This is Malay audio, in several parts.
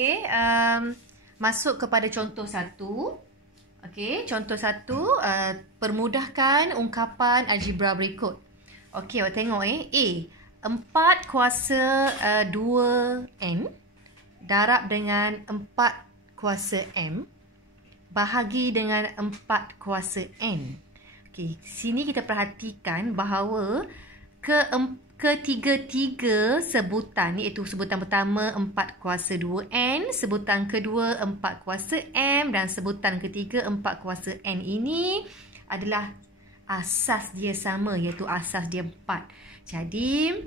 Okey, masuk kepada contoh 1. Okey, contoh 1, permudahkan ungkapan algebra berikut. Okey, awak tengok A. 4 kuasa 2N darab dengan 4 kuasa M bahagi dengan 4 kuasa N. Okey, sini kita perhatikan bahawa ketiga-tiga sebutan ni, iaitu sebutan pertama 4 kuasa 2N, sebutan kedua 4 kuasa M dan sebutan ketiga 4 kuasa N ini adalah asas dia sama, iaitu asas dia 4. Jadi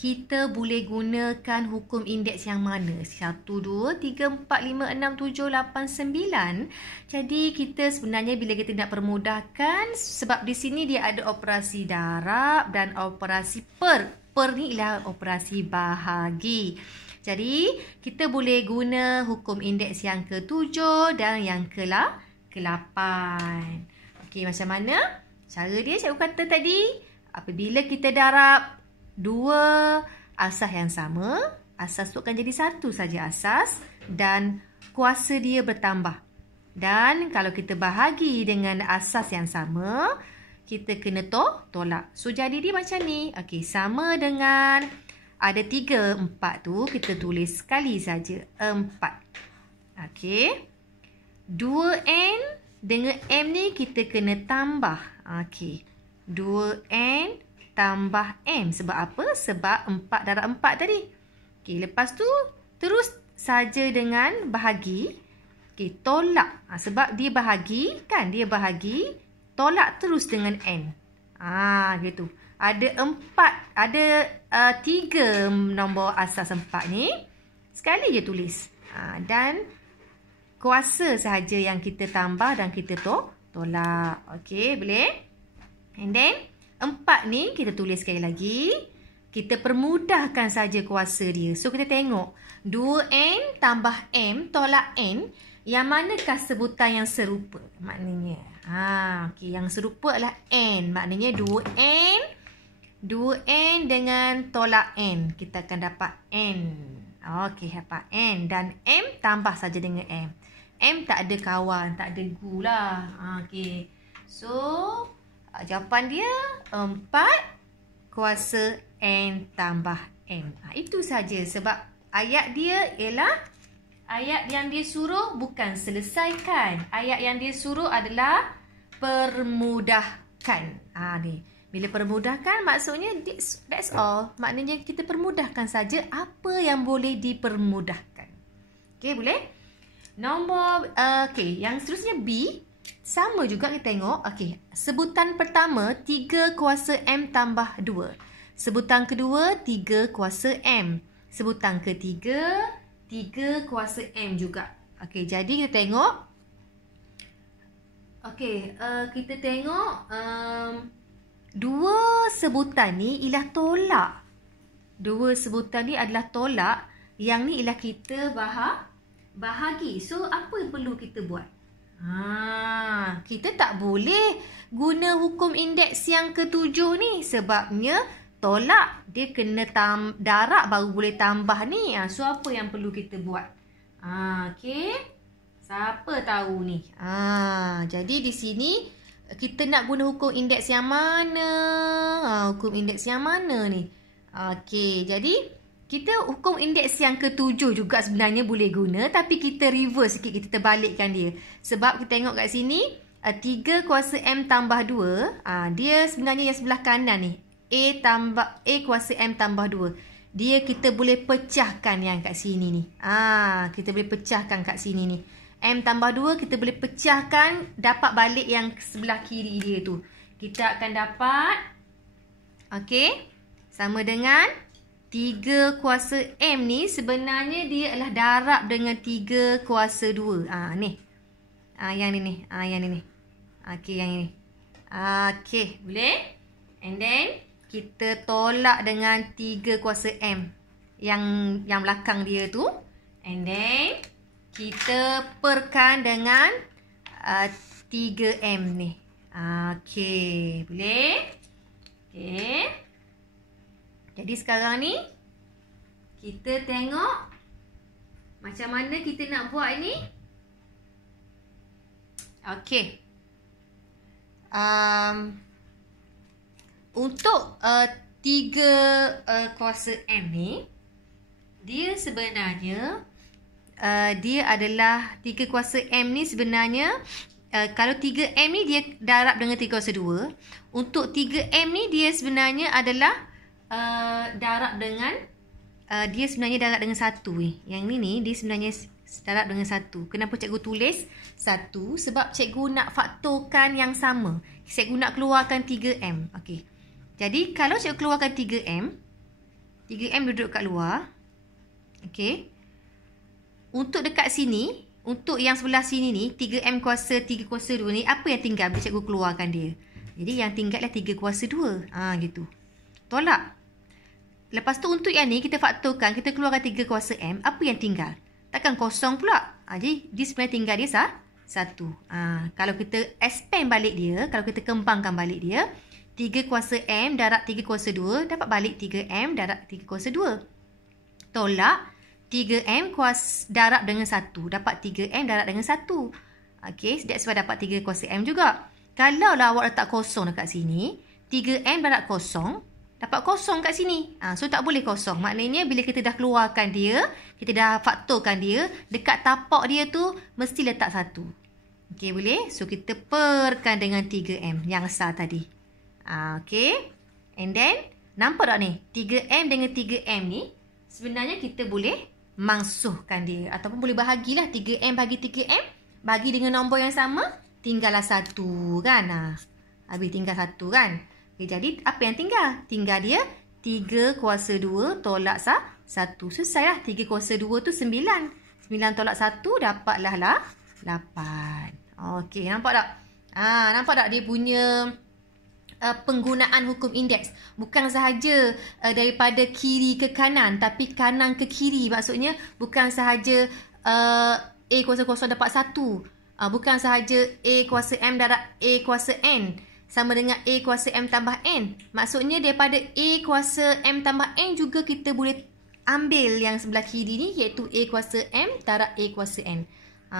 kita boleh gunakan hukum indeks yang mana? 1, 2, 3, 4, 5, 6, 7, 8, 9. Jadi kita sebenarnya bila kita nak permudahkan, sebab di sini dia ada operasi darab dan operasi per. Per ni ialah operasi bahagi. Jadi kita boleh guna hukum indeks yang ke-7 dan yang ke-8. Okey, macam mana? Cara dia saya kata tadi, apabila kita darab dua asas yang sama, asas tu akan jadi satu saja asas dan kuasa dia bertambah. Dan kalau kita bahagi dengan asas yang sama, kita kena tolak. So jadi dia macam ni. Okey, sama dengan ada 3, 4 tu kita tulis sekali saja 4. Okey. 2N dengan M ni kita kena tambah. Okey. 2N tambah M. Sebab apa? Sebab 4 darab 4 tadi. Okey, lepas tu terus saja dengan bahagi. Okey, tolak. Sebab dia bahagi, kan? Dia bahagi, tolak terus dengan N. Gitu. Ada 3 nombor asas 4 ni. Sekali je tulis. Dan kuasa sahaja yang kita tambah dan kita tolak. Okey, boleh? And then 4 ni kita tulis sekali lagi. Kita permudahkan saja kuasa dia. So kita tengok 2N tambah M tolak N. Yang manakah sebutan yang serupa? Maknanya okey, yang serupa adalah N. Maknanya 2N dengan tolak N. Kita akan dapat N. Okey, dapat N. Dan M tambah saja dengan M. M tak ada kawan, tak ada gu lah. Okey. So jawapan dia 4 kuasa N tambah M. Itu saja, sebab ayat dia ialah ayat yang dia suruh bukan selesaikan. Ayat yang dia suruh adalah permudahkan. Ni. Bila permudahkan maksudnya that's all. Maknanya kita permudahkan saja apa yang boleh dipermudahkan. Okey, boleh? Nombor yang seterusnya B. Sama juga kita tengok. Okey, sebutan pertama 3 kuasa M tambah 2. Sebutan kedua 3 kuasa M. Sebutan ketiga 3 kuasa M juga. Okey, jadi kita tengok. Okey, kita tengok dua sebutan ni ialah tolak. Dua sebutan ni adalah tolak. Yang ni ialah kita bahagi. So apa yang perlu kita buat? Kita tak boleh guna hukum indeks yang ke-7 ni. Sebabnya tolak. Dia kena darab baru boleh tambah ni. So apa yang perlu kita buat? Okey. Siapa tahu ni? Jadi di sini kita nak guna hukum indeks yang mana? Hukum indeks yang mana ni? Okey, jadi kita hukum indeks yang ke-7 juga sebenarnya boleh guna. Tapi kita reverse sikit, kita terbalikkan dia. Sebab kita tengok kat sini 3 kuasa M tambah 2. Dia sebenarnya yang sebelah kanan ni. A kuasa M tambah 2. Dia kita boleh pecahkan yang kat sini ni. Kita boleh pecahkan kat sini ni. M tambah 2 kita boleh pecahkan. Dapat balik yang sebelah kiri dia tu. Kita akan dapat. Okey. Sama dengan 3 kuasa M ni sebenarnya dia adalah darab dengan 3 kuasa 2. Ni. Yang ni. Yang ni. Okey, yang ini. Okey, boleh? And then kita tolak dengan 3 kuasa M. Yang belakang dia tu. And then kita perkan dengan 3M ni. Okey, boleh? Okey. Jadi sekarang ni kita tengok Macam mana kita nak buat ni? Okey. Untuk 3 kuasa M ni, dia sebenarnya dia adalah 3 kuasa M ni sebenarnya kalau 3M ni dia darab dengan 3 kuasa 2. Untuk 3M ni dia sebenarnya adalah darab dengan dia sebenarnya darab dengan 1 ni. Yang ni dia sebenarnya darab dengan 1. Kenapa cikgu tulis 1? Sebab cikgu nak faktorkan yang sama. Cikgu nak keluarkan 3M. Okey. Jadi kalau cikgu keluarkan 3M duduk kat luar. Okey. Untuk dekat sini, untuk yang sebelah sini ni, 3M kuasa 3 kuasa 2 ni, apa yang tinggal bila cikgu keluarkan dia? Jadi yang tinggal lah 3 kuasa 2. Gitu. Tolak. Lepas tu untuk yang ni, kita faktorkan, kita keluarkan 3 kuasa M, apa yang tinggal? Takkan kosong pula. Jadi dia sebenarnya tinggal dia 1. Kalau kita expand balik dia, kalau kita kembangkan balik dia, 3 kuasa M darab 3 kuasa 2, dapat balik 3M darab 3 kuasa 2. Tolak 3M darab dengan 1. Dapat 3M darab dengan 1. Okay, that's why dapat 3 kuasa M juga. Kalau lah awak letak kosong dekat sini, 3M darab kosong, dapat kosong kat sini. So tak boleh kosong. Maknanya bila kita dah keluarkan dia, kita dah faktorkan dia, dekat tapak dia tu mesti letak 1. Okay, boleh? So kita perkan dengan 3M yang besar tadi. Okay. And then, nampak tak ni? 3M dengan 3M ni, sebenarnya kita boleh mangsuhkan dia. Ataupun boleh bahagilah 3M bagi 3M. Bagi dengan nombor yang sama, tinggallah 1 kan. Habis tinggal 1 kan. Okay, jadi apa yang tinggal? Tinggal dia 3 kuasa 2 tolak 1. Selesai lah. 3 kuasa 2 tu 9. 9 tolak 1 dapatlah 8. Okey, nampak tak? Nampak tak dia punya penggunaan hukum indeks? Bukan sahaja daripada kiri ke kanan, tapi kanan ke kiri. Maksudnya bukan sahaja A kuasa kosong dapat 1. Bukan sahaja A kuasa M darab A kuasa N sama dengan A kuasa M tambah N. Maksudnya daripada A kuasa M tambah N juga kita boleh ambil yang sebelah kiri ni, iaitu A kuasa M darab A kuasa N.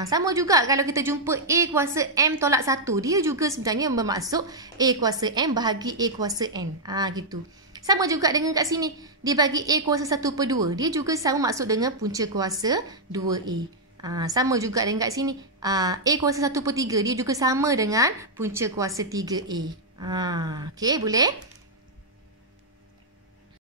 Sama juga kalau kita jumpa A kuasa M tolak 1. Dia juga sebenarnya bermaksud A kuasa M bahagi A kuasa N. Gitu. Sama juga dengan kat sini. Dia bagi A kuasa 1/2. Dia juga sama maksud dengan punca kuasa 2A. Sama juga dengan kat sini. A kuasa 1/3. Dia juga sama dengan punca kuasa 3A. Okey, boleh?